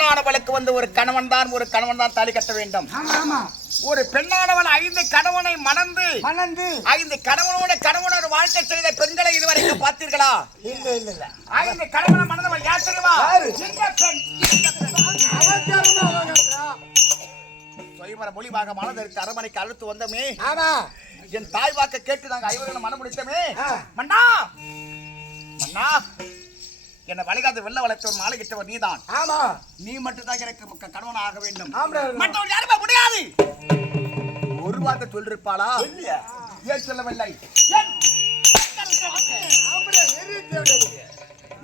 பெண்ணானவளுக்கு ஒரு கணவன் தான் தாலி கட்ட வேண்டும். ஒரு பெண்ணானவள் 5 கணவனை மணந்து 5 கணவனோட வாழ்க்கை செய்த பெண்களை இதுவரைக்கும் பார்த்தீர்களா? இல்ல 5 கணவனை மணந்தவள் யார் தெரியுமா? சுயமர மொழிவாக மனதிற்கு அரமனைக்கு அழுத்து வந்தமே. என் தாய் வாக்க கேட்டு நாங்க 5 மனம் முடித்தமே. மன்னா என்ன வழிகாத்து வெள்ள வளர்த்த ஒரு மாலை கிட்டவர் நீதான். நீ மட்டும் தான் எனக்கு கணவன் ஆக வேண்டும். மற்றவர் யாருமே முடியாது. ஒரு வார்த்தை சொல்லிருப்பாளா? ஏன் சொல்லவில்லை?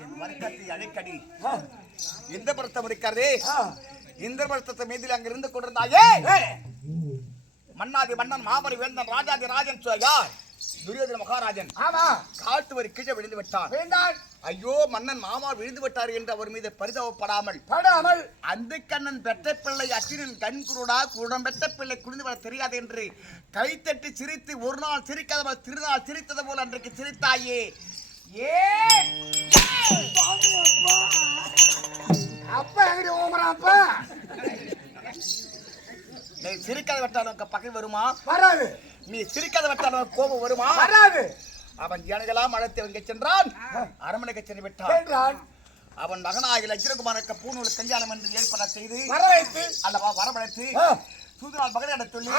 என் வர்க்கத்தை அழைக்கடி இந்த பருத்தம் இருக்கிறதே. இந்த பருத்தத்தை மீதில் அங்க இருந்து கொண்டிருந்தாயே மன்னாதி மன்னன் மாமரி வேந்தன் ராஜாதி ராஜன் யார்? துரியோதன மகாராஜன். காட்டு வரி கீழே விழுந்து விட்டார். ஐயோ மன்னன் மாமா விழுந்து விட்டார் என்று அவர் மீது பரிதாபப்படாமல் அந்த கண்ணன் பெற்ற பிள்ளை அச்சினின் கண் குருடா குருடம் பெற்ற பிள்ளை குளிந்து வர தெரியாது என்று கைத்தட்டி சிரித்து ஒரு நாள் சிரிக்காத திருநாள் சிரித்தது போல அன்றைக்கு சிரித்தாயே. நீ சிரிக்காத விட்டாலும் பகை வருமா? வராது. நீ சிரிக்காத விட்டாலும் கோபம் வருமா? வராது. அவன் ஜனங்களாம் அழைத்து சென்றான். அரமனைக்கு சென்று விட்டான். அவன் மகனாகிய லட்சுமணனுக்கு பூநூல் கல்யாணம் என்று ஏற்பாடு செய்து வரவழைத்து அல்லவா வரவழைத்து சூதுநாள் மகளிட சொல்லி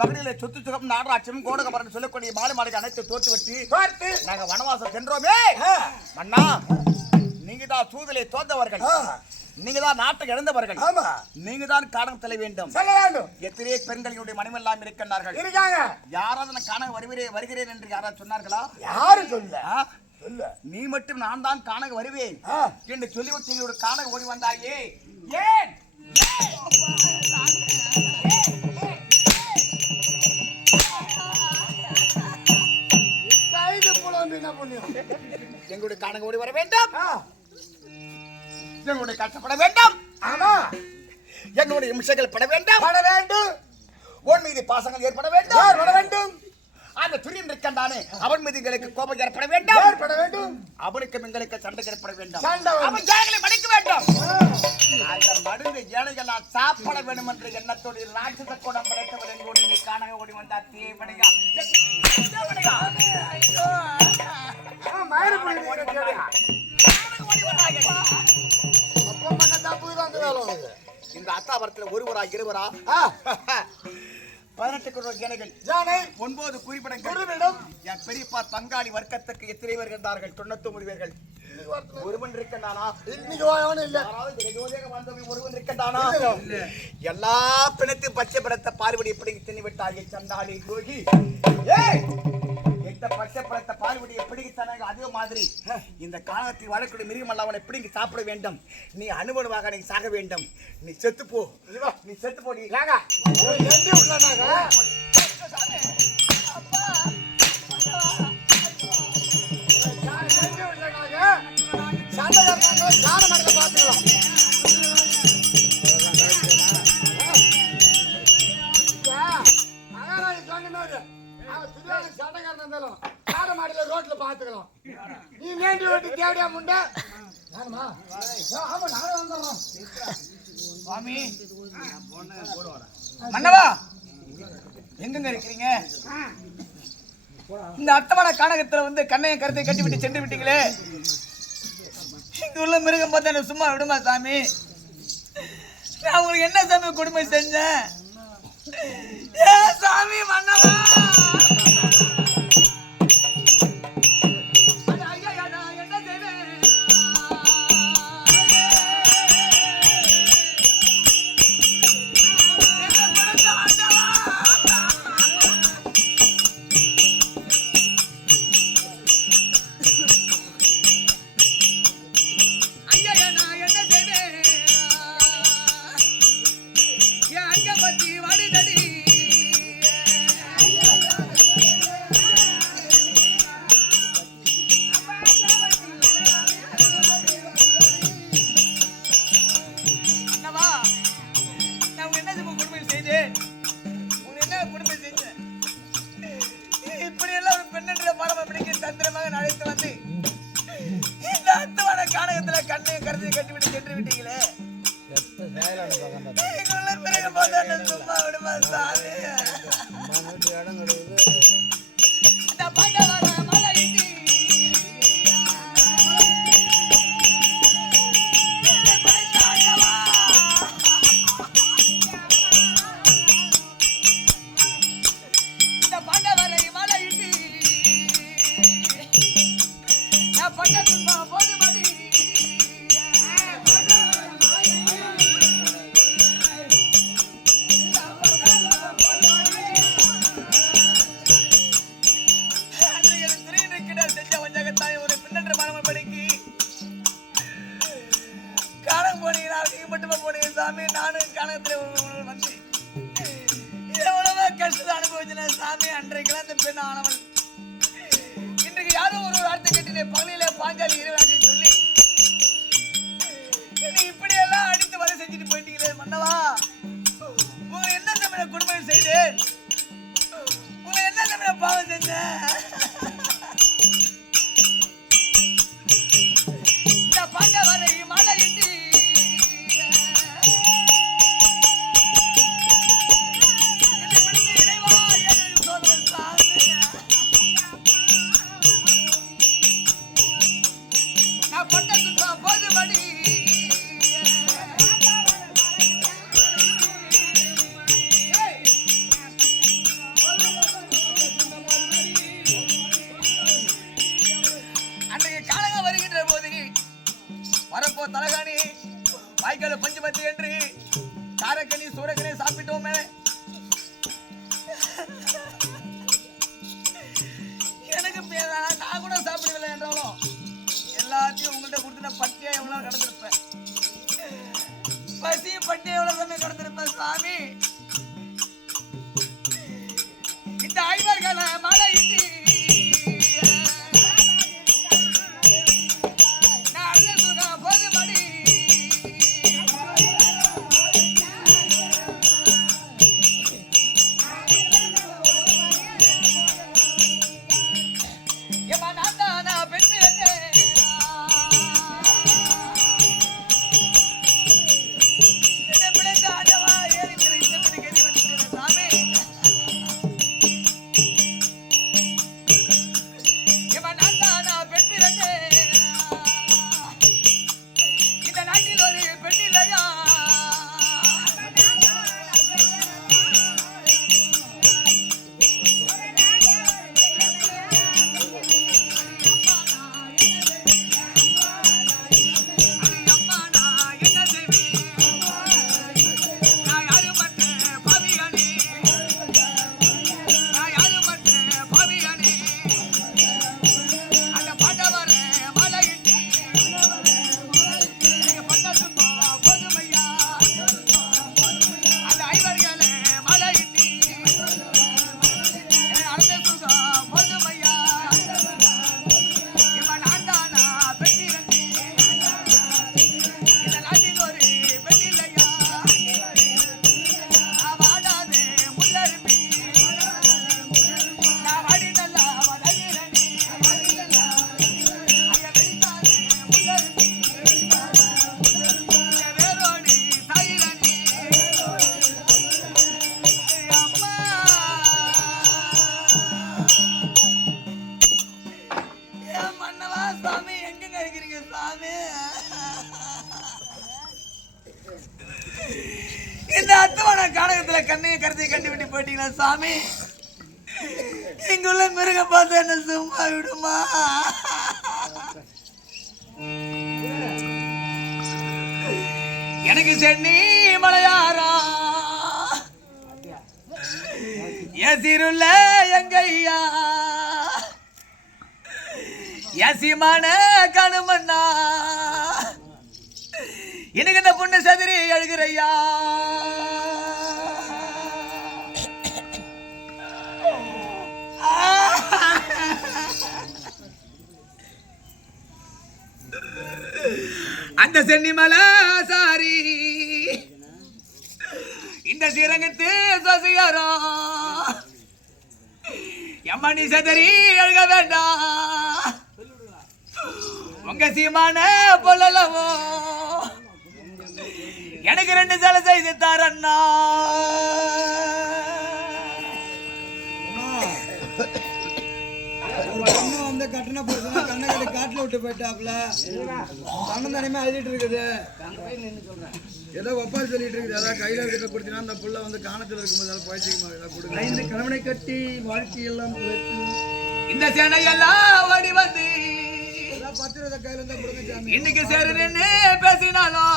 மகளிர சொத்து சுகம் நாடராட்சியம் கோடகபரன் சொல்லக்கூடிய மாலை மாளிகை அனைத்து தோற்று விட்டு நாங்க வனவாசம் சென்றோமே. மன்னா நீங்க தான் சூதலை தோந்தவர்கள். நீங்க தான் நாட்டை இழந்தவர்கள். நீங்க தான் காணம் செல்ல வேண்டும். எத்தனை பெண்களுடைய மனைவெல்லாம் இருக்கின்றார்கள். யாராவது நான் காண வருகிறேன் என்று யாராவது சொன்னார்களா? யாரும் சொல்ல. நீ மட்டும் நான் தான் காண வருவேன் என்று சொல்லிவிட்டு ஒரு காண ஓடி வந்தாயே. ஏன் எங்களுடைய காண ஓடி வர வேண்டும்? எங்களுடைய கஷ்டப்பட வேண்டும். எங்களுடைய இம்சைகள் பட வேண்டும். உன் மீது பாசங்கள் ஏற்பட வேண்டும். அந்த துரியன் இருக்கின்றானே அவன் மீது எங்களுக்கு கோபம் ஏற்பட வேண்டும். அவனுக்கு எங்களுக்கு சண்டை ஏற்பட வேண்டும். அவன் ஜனங்களை மடிக்க வேண்டும். அந்த மருந்து ஜனங்கள் சாப்பிட வேண்டும் என்ற எண்ணத்தோடு ராட்சச கூடம் படைத்தவன் எங்கோடு நீ காண ஓடி வந்தா தேவனையா இந்த அத்தாபரத்தில் ஒருவரா இருவரா 18 ஜனங்கள் 9 குறிப்பிடங்கள். என் பெரியப்பா தங்காளி வர்க்கத்துக்கு எத்தனை பேர் இருந்தார்கள்? 99 பேர்கள். ஒருவன் இருக்கின்றானா? ஒருவன் இருக்கின்றானா? எல்லா பிணத்தையும் பச்சை பிறத்த பார்வடி எப்படி தின்னு விட்டாயே சண்டாளி போகி. பச்சை பழத்த பால்வடி எப்படி தனாங்க அதே மாதிரி இந்த காலத்தில் வாழக்கூடிய மிருகம் அவனை எப்படி சாப்பிட வேண்டும். நீ அனுபவமாக நீ சாக வேண்டும். நீ செத்து போ. நீ செத்து போ. நீ பார்த்துக்கலாம். ரோட்ல பாத்துக்கலாம். நீ மேண்டி ஓட்டி தேவடியா முண்ட சுவாமி மன்னவா எங்க இருக்கிறீங்க? இந்த அத்தமான கானகத்துல கண்ணைய கருத்தை கட்டி விட்டு சென்று விட்டீங்களே. இங்க உள்ள மிருகம் பார்த்தா என்ன சும்மா விடுமா சாமி? நான் உங்களுக்கு என்ன சாமி கொடுமை செஞ்சேன்? சாமி மன்னவா சும்மா விடுமா சாமி இடம் கிடையாது சாமி நானும் கணத்துல வந்து எவ்வளவோ கஷ்டத்தை அனுபவிச்சேன் சாமி. அன்றைக்கெல்லாம் இந்த பெண் ஆனவள் இன்றைக்கு யாரும் ஒரு வார்த்தை கேட்டு பகலில பாஞ்சாலி இருவாச்சு சொல்லி இப்படி எல்லாம் அடித்து வரை செஞ்சுட்டு போயிட்டீங்களே மன்னவா. உங்க என்ன தமிழ குடும்பம் செய்தேன், உங்க என்ன தமிழ பாவம் செஞ்சேன். வரப்போ தலகாணி வாய்க்கால பஞ்சு பத்தி என்று காரக்கனி சூரக்கனி சாப்பிட்டோமே. எனக்கு நான் கூட சாப்பிடவில்லை என்றாலும் எல்லாத்தையும் உங்கள்கிட்ட கொடுத்துட்ட பட்டியா எவ்வளவு கடந்திருப்பேன். பசி பட்டியா எவ்வளவு சமயம் கடந்திருப்பேன் சாமி. இந்த ஐவர்களை மழை இட்டு இந்த அத்துவான காலகத்துல கண்ணையை கருத்தை கட்டி விட்டு போயிட்டீங்களா சாமி. இங்குள்ள மிருக பார்த்து என்ன சும்மா விடுமா. எனக்கு சென்னி மலையாரா எசிருள்ள எங்கையா எசிமான கணுமண்ணா எனக்கு இந்த பொண்ணு சதிரி எழுகிறையா. அந்த சென்னி மலை சாரி இந்த சிறங்கத்து சசியாரோ எம்மணி சதறி எழுக வேண்டாம். உங்க சீமான பொல்லவோ எனக்கு 2 சேலை செய்து தாரண்ணா. வந்து கட்டண போச்சுன்னா கண்ணை கட்டி காட்டுல விட்டு போயிட்டாப்ல. கண்ணன் தனிமே அழுதிட்டு இருக்குது. ஏதோ ஒப்பாரி சொல்லிட்டு இருக்குது. ஏதாவது கையில இருக்கிறத கொடுத்தீங்கன்னா அந்த புள்ள வந்து காணத்துல இருக்கும்போது போயிடுச்சுமா ஏதாவது கொடுங்க. இந்த கணவனை கட்டி வாழ்க்கையெல்லாம் இந்த சேனையெல்லாம் ஓடி வந்து 10 ரூபா கையில இருந்தா கொடுங்க சாமி. இன்னைக்கு சேருன்னு பேசினாலும்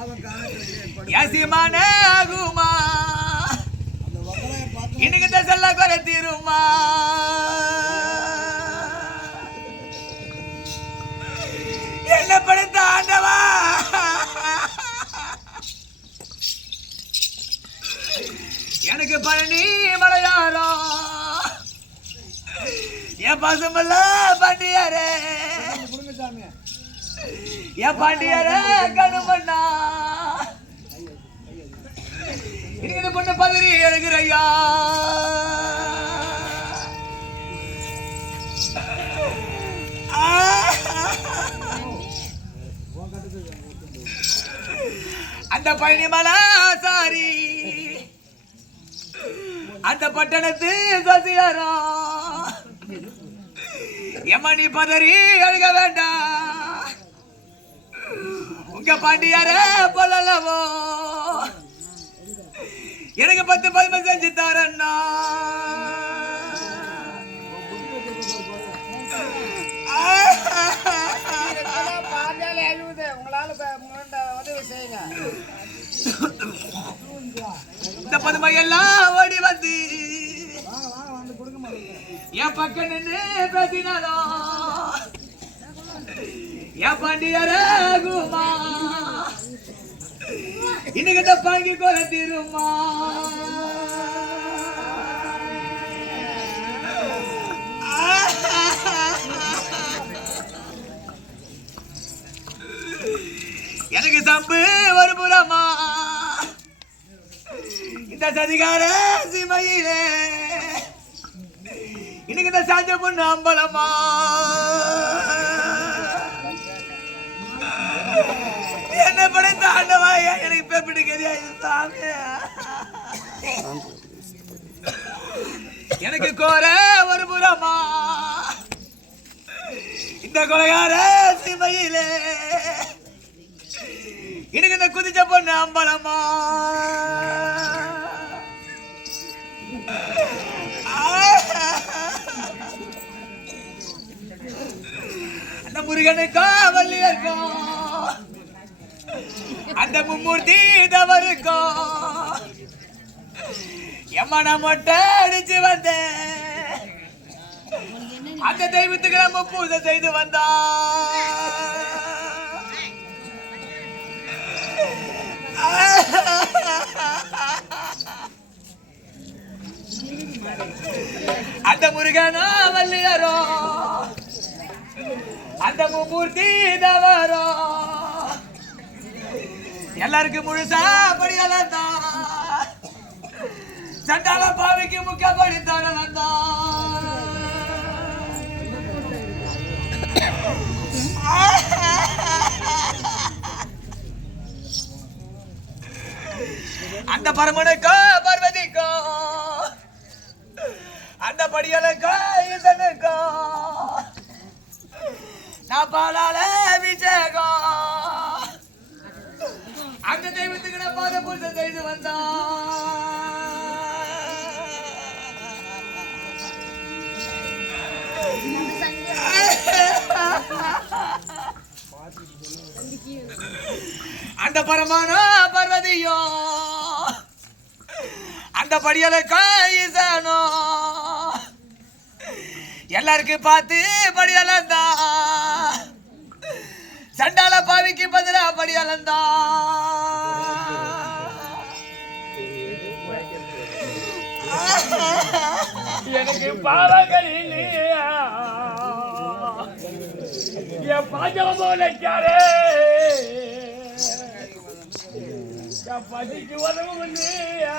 அவன் காணத்துல யாசிமான ஆகுமா? இன்னைக்கு தசல்ல குறை தீருமா? என்ன படுத்த ஆண்டவா, எனக்கு பழனி மலையாரோ என் பசுமல்ல பாண்டியாரே, என் பாண்டியாரே கணுமண்ணா. இன்னைக்கு பொண்ணு பதறி எழுகிறையா. அந்த பழனி மலை சாரி அந்த பட்டணத்து சசியாரா எம்மணி பதறி எழுக வேண்டாம். உங்க பாண்டியார போலவோ எனக்கு 10 பதிமை செஞ்சு தாரண்ணா. இந்த பதுமையெல்லாம் ஓடி வந்து என் பக்கம் நின்று பேசினாலும் என் பாண்டியராகுமா? இன்னைக்கு இந்த பாங்கி கொலை தீருமா? எனக்கு சம்பு ஒரு புறமா இந்த சதிகார சிமையிலே இன்னைக்கு இந்த சாஞ்ச பொண்ணு அம்பலமா? என்ன படைத்த ஆண்டவாயா எனக்கு இப்ப பிடிக்கலையா சாமி? எனக்கு கோர ஒரு புறமா இந்த கொலைகார சிமையிலே இன்னைக்கு இந்த குதிச்ச பொண்ணு அம்பலமா? அந்த முருகனுக்கோ வள்ளியர்க்கும் அந்த மும்மூர்த்தி தவறுக்கும் எம்மன மொட்டை அடிச்சு வந்தேன். அந்த தெய்வத்துக்கு நம்ம பூஜை செய்து வந்தா. அந்த முருகனோ வள்ளியரோ அந்த மும்மூர்த்தி தவறோ எல்லாருக்கும் முழுசா படியலாம் தான். சண்டால பாவிக்கு முக்க படித்தாரலாம் தான். அந்த பரமனுக்கோ பார்வதிக்கோ அந்த படியலுக்கோ ஈசனுக்கோ நான் பாலால அபிஷேகம் அந்த தெய்வத்துக்கு நான் பாத பூஜை செய்து வந்தான். அந்த பரமானோ பார்வதியோ அந்த படியலுக்கோ ஈசனோ எல்லாருக்கும் பார்த்து படியலந்தா. சண்டால பாவிக்கு பதிலா படியலந்தா. எனக்கு பாவங்கள் இல்லையா என் பாஜகம் போலச்சாரே பசிக்கு உதவும் இல்லையா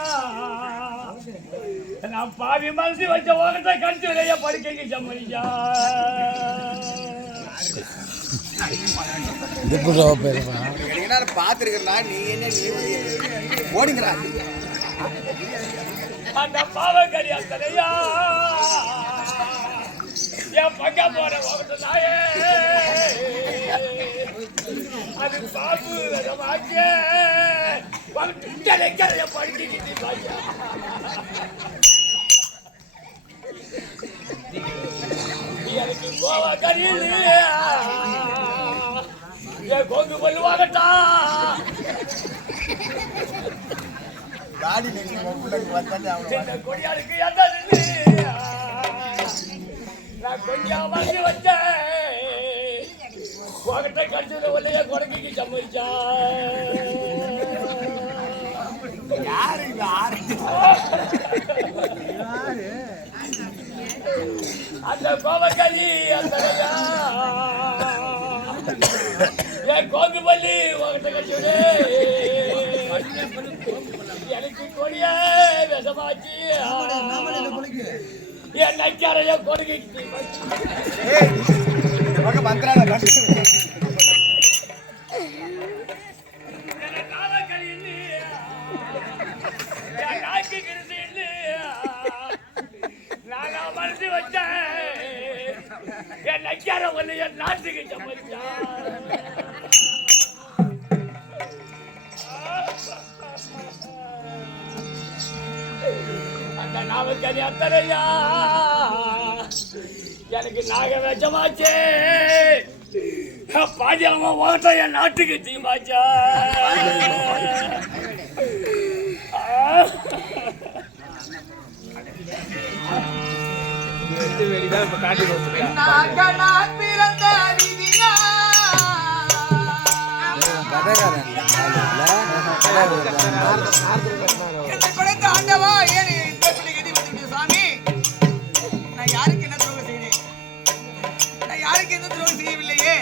நான் பாவி மனசு வச்ச ஓகத்தை கடிச்சு படுக்கைக்கு சம்மதிச்சா. பாத்துருக்கா நீ என்ன ஓடுங்கிறா அந்த பாவக்கடி அத்தனையா என் பங்க போற நாயே அது பாபு விதமாக்க படிக்கிட்டு எனக்கு கோவா கரியில் என் கொங்கு பல்லுவாகட்டா தாடி கொடியாளுக்கு நான் கொஞ்சம் வாங்கி வச்சேன் உங்ககிட்ட கடிச்சது ஒல்லையா கொடக்கைக்கு சம்மதிச்சா யாரு அந்த கோவக்கறி அந்தரையா என் கோங்கு பள்ளி உங்ககிட்ட கடிச்சது எனக்கு கொடிய விஷமாச்சு என் நைக்காரைய கொடுக்க மந்திரால நானா மனசு வச்சேன் என் நைக்கார ஒன்று என் நாட்டுக்கு சமைச்சா அந்த நாமக்கறி அத்தனையா எனக்கு நாக வேஷமாச்சே பாஜாம ஓட்ட என் நாட்டுக்கு தீமாச்சா ஆண்டவா ஏன் சாமி நான் யாருக்கு என்ன துரோகம் செய்தேன் நான் யாருக்கு எந்த துரோகம் செய்யவில்லையே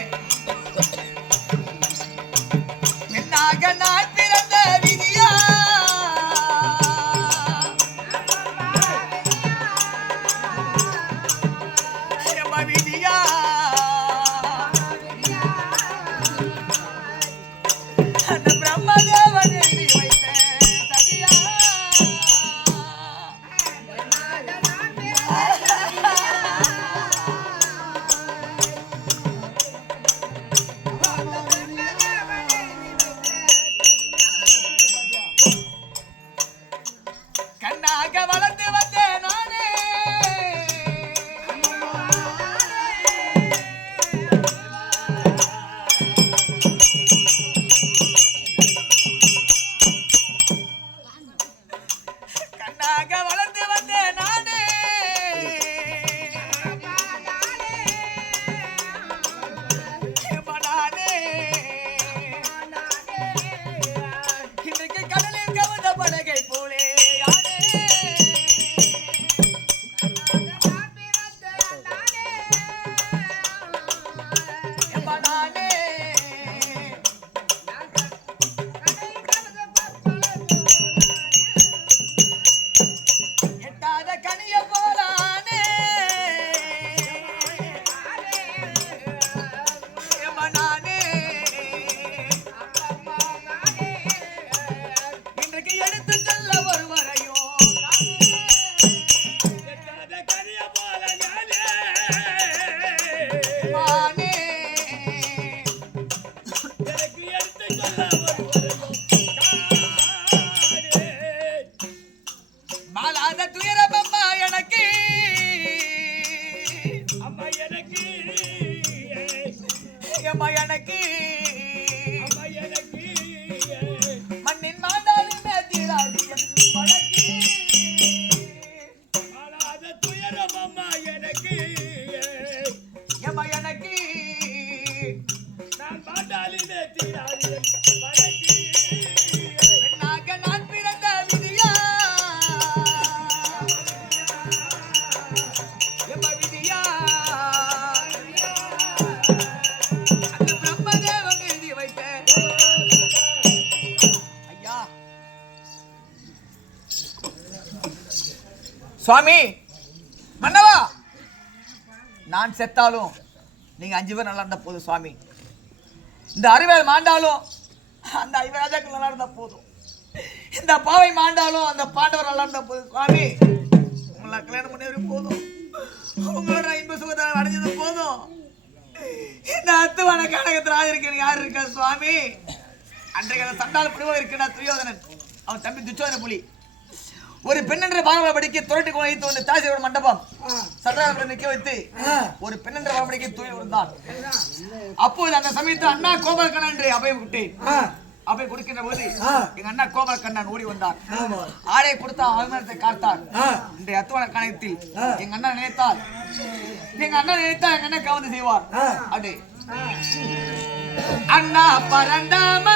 என்னாக நான் பிறந்த விதியா விதியா அந்த பிரம்மதேவன் எழுதி வைத்தேன் சதியா கண்ணாக வளர்ந்து வந்தேன் நானே கண்ணாக வளர்ந்து வந்தேன் நானே மனானே இன்றைக்கு கடலில் கவுந்த படகை போலே யானே மனானே எட்டாத கனிய போலானே மனானே இன்றைக்கு எடுத்து செல்ல ஒருவரையும் மானே மாலாத துயரம் அம்மா எனக்கு அம்மா எனக்கு அம்மா எனக்கு அம்மா எனக்கு மண்ணின் மாண்டாலுமே தீராது என் வழக்கு மாலாத துயரம் அம்மா எனக்கு அம்மா எனக்கு நான் பாட்டாளிலே தீராது வழக்கு பெண்ணாக நான் பிறந்த விதியா எம்மா விதியா அந்த பிரம்மதேவன் எழுதி வைத்தேன் ஐயா சுவாமி மன்னவா நான் செத்தாலும் நீங்க 5 பேர் நல்லா இருந்த போதும் சுவாமி இந்த அறிவியல் மாண்டாலும் அந்த ஐவராஜாக்கள் நல்லா இருந்தா போதும். இந்த பாவை மாண்டாலும் அந்த பாண்டவர் நல்லா இருந்தா போதும். சுவாமி உங்களை கல்யாணம் பண்ணி போதும், உங்களோட இன்ப சுகத்தை அடைஞ்சது போதும். இந்த அத்துவான கனகத்தில் ஆயிருக்கேன் யார் இருக்கா சுவாமி? அன்றைக்கு அந்த சண்டால் புரிவாக இருக்கிற துரியோதனன் அவன் தம்பி துச்சோதன புலி ஒரு பெண்ணென்ற பாகவ படிக்க துரட்டி கொண்டு வந்து தாசியோட மண்டபம் சந்தானத்தை நிக்க வைத்து ஒரு பெண்ணென்ற பாகவடிக்க தூய் விழுந்தான். அப்போது அந்த சமயத்தில் அண்ணா கோபாலக்கண்ணன் என்று அபயம் விட்டேன். அபயம் கொடுக்கின்ற போது எங்க அண்ணா கோபாலக்கண்ணன் ஓடி வந்தார். ஆடை கொடுத்தா அவமானத்தை காத்தார். இன்றைய அத்துவான கணத்தில் எங்க அண்ணா நினைத்தால் எங்க அண்ணன் கவர்ந்து செய்வார். அது அண்ணா பரண்டாம